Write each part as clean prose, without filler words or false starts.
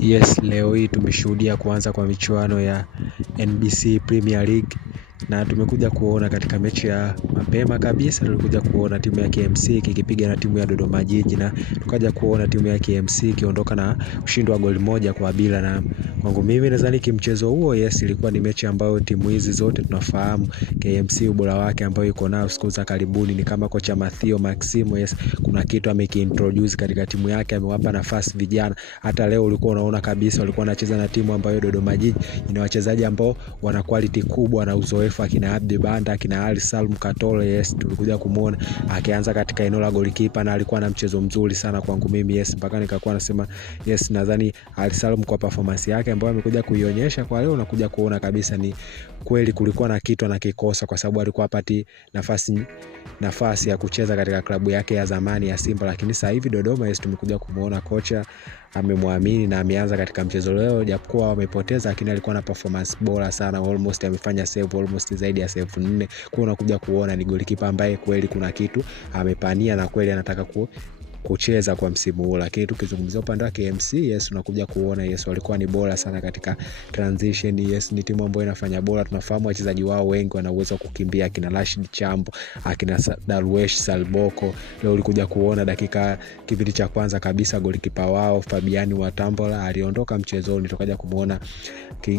Yes, leo hii tumeshuhudia kuanza kwa michuano ya NBC Premier League na tumekuja kuona katika mechi ya mapema kabisa, tulikuja kuona timu ya KMC ikipiga na timu ya Dodoma Jiji, na tukaja kuona timu ya KMC ikiondoka na ushindi wa goli 1-0. Na kwangu mimi nadhani kimchezo huo, yes, ilikuwa ni mechi ambayo timu hizi zote tunafahamu KMC ubora wake ambao yuko nao siku za karibuni ni kama kocha Matteo Maximo, yes, kuna kitu amekiintroduce katika timu yake, amewapa nafasi vijana. Hata leo ulikuwa unaona kabisa walikuwa wanacheza na timu ambayo Dodoma Jiji ina wachezaji ambao wana quality kubwa na uzoefu, akina Abdi Banda, akina Ali Salum Katolo. Yes, tulikuja kumuona akianza katika eneo la golikipa na alikuwa na mchezo mzuri sana kwangu mimi, yes, mpaka nikakuwa nasema yes, nadhani Ali Salum kwa performance yake ambayo amekuja kuionyesha kwa leo, nakuja kuona kabisa ni kweli kulikuwa na kitu anakikosa, kwa sababu alikuwa hapati nafasi ya kucheza katika klabu yake ya zamani ya Simba. Lakini sasa hivi Dodoma, yes, tumekuja kumuona kocha amemwamini na ameanza katika mchezo leo, japokuwa wamepoteza, lakini alikuwa na performance bora sana, almost amefanya save almost zaidi ya save 4. Kwa unakuja kuona ni golikipa ambaye kweli kuna kitu amepania na kweli anataka kucheza kwa msimu huu. Lakini tukizungumzia upande wa KMC, yes, unakuja kuona yes, walikuwa ni bora sana katika transition. Yes, ni timu ambayo inafanya bora, tunafahamu wachezaji wao wengi wana uwezo kukimbia, akina Rashid Chambo, akina Darwesh Salboko. Leo ulikuja kuona dakika kipindi cha kwanza kabisa golikipa wao Fabiani Watambola aliondoka mchezoni, tukaja kumuona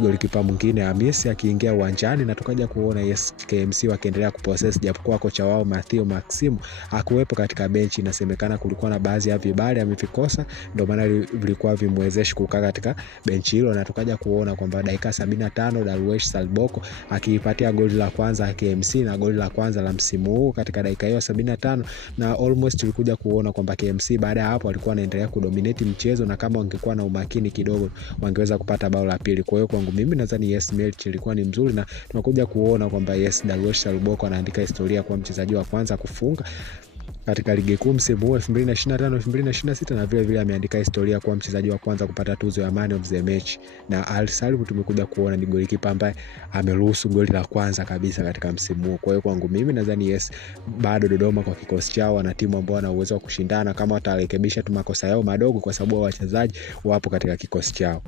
golikipa mwingine Hamisi akiingia uwanjani, na tukaja kuona yes, KMC wakiendelea kupossess, japokuwa kocha wao Matteo Maximo hakuwepo katika benchi. Inasemekana kulikuwa na baadhi ya vibali amevikosa, ndio maana vilikuwa vimwezeshi kukaa katika benchi hilo. Na tukaja kuona kwamba dakika 75 Darwesh Salboko akiipatia goli la kwanza KMC na goli la kwanza la msimu huu katika dakika hiyo 75, na almost tulikuja kuona kwamba KMC baada ya hapo walikuwa wanaendelea kudominate mchezo, na kama wangekuwa na umakini kidogo wangeweza kupata bao la pili. Kwa hiyo kwangu mimi nadhani yes, mechi ilikuwa ni mzuri, na tunakuja kuona kwamba yes, Darwesh Salboko anaandika historia kwa mchezaji wa kwanza kufunga katika ligi kuu msimu huu 2025-2026, na vile vile ameandika historia kwa mchezaji wa kwanza kupata tuzo ya man of the match. Na Ali Salum tumekuja kuona ni golikipa ambaye ameruhusu goli la kwanza kabisa katika msimu huu. Kwa hiyo kwangu mimi nadhani yes, bado Dodoma kwa kikosi chao na timu ambao wana uwezo wa kushindana kama watarekebisha tu makosa yao madogo, kwa sababu wachezaji wapo katika kikosi chao.